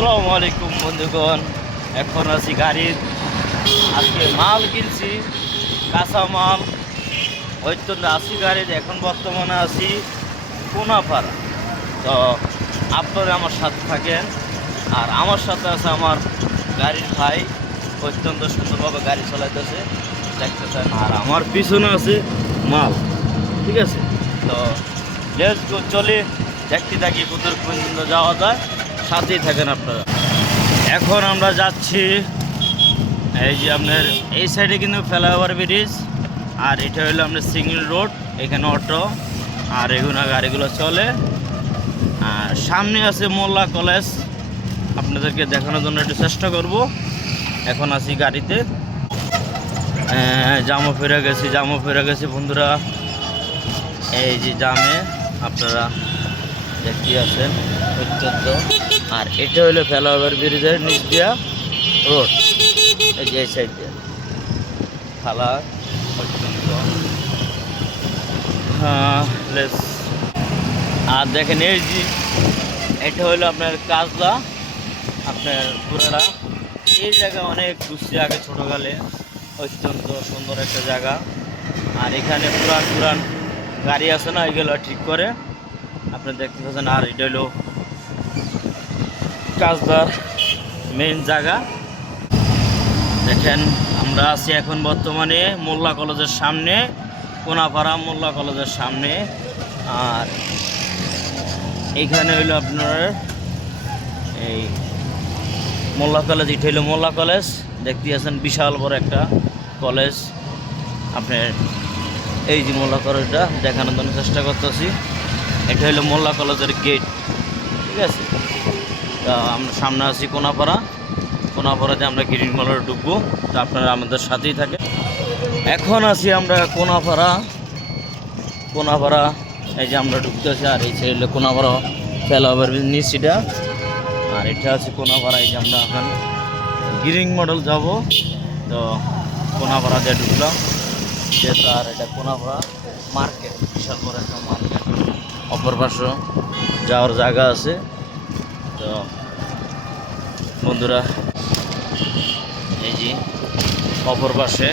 আসসালামু আলাইকুম বন্ধুগণ। এখন আছি গাড়ির, আজকে মাল কিনছি, কাঁচা মাল অত্যন্ত আছি গাড়ির। এখন বর্তমানে আছি কোনাপাড়া। তো আপনারা আমার সাথে থাকেন, আর আমার সাথে আছে আমার গাড়ির ভাই, অত্যন্ত সুন্দরভাবে গাড়ি চালাইতেছে, দেখতেছেন। আর আমার পিছনে আছে মাল, ঠিক আছে। তো লেটস গো, চলে দেখতে থাকি কোথাও পর্যন্ত যাওয়া যায়, সাথেই থাকেন আপনারা। এখন আমরা যাচ্ছি, এই যে আপনার এই সাইডে কিন্তু ফ্লাইওভার ব্রিজ, আর এটা হলো আপনার সিঙ্গেল রোড, এখানে অটো আর এগুলো গাড়িগুলো চলে। আর সামনে আছে মোল্লা কলেজ, আপনাদেরকে দেখানোর জন্য একটু চেষ্টা করব। এখন আছি গাড়িতে, জামও ফেরা গেছি বন্ধুরা। এই যে জামে আপনারা দেখতে আছেন অত্যন্ত। আর এটা হলো ফ্লাইওভার ব্রিজের নিচ দিয়া রোড, এই যে এই সাইড দিয়ে খালা অত্যন্ত। আর দেখেন এই যে এটা হলো আপনার কাজলা, আপনার পুরারা। এই জায়গা অনেক ঘুরছি আগে ছোটোকালে, অত্যন্ত সুন্দর একটা জায়গা। আর এখানে পুরান গাড়ি আছে না, এগুলো ঠিক করে আপনি দেখতে পাচ্ছেন। আর এটা হলো কাজদার মেইন জায়গা। দেখেন আমরা আছি এখন বর্তমানে মোল্লা কলেজের সামনে, কোনাপাড়া মোল্লা কলেজের সামনে। আর এইখানে হইলো আপনার এই মোল্লা কলেজ, এটা হইলো মোল্লা কলেজ। দেখতে আছেন বিশাল বড় একটা কলেজ। আপনার এই যে মোল্লা কলেজটা দেখানোর জন্য চেষ্টা করতেছি। এটা হলো মোল্লা কলেজের গেট, ঠিক আছে। তা আমরা সামনে আছি কোনাপাড়াতে আমরা গ্রিন মলে ঢুকবো। তা আপনারা আমাদের সাথেই থাকে। এখন আছি আমরা কোনাপাড়া, এই যে আমরা ঢুকতেছি। আর এই সাইড হলো কোনাপাড়া ফ্লাইওভার নিচ এটা। আর এটা আছে কোনাপাড়া, এই যে আমরা এখন গ্রিন মডেল যাব। তো কোনাপাড়া দিয়ে ঢুকলাম যেহেতু। আর এটা কোনাপাড়া মার্কেট, বিশাল বড় একটা মার্কেট। অপর পাশে যাওয়ার জায়গা আছে। তো বন্ধুরা এই যে অপর পাশে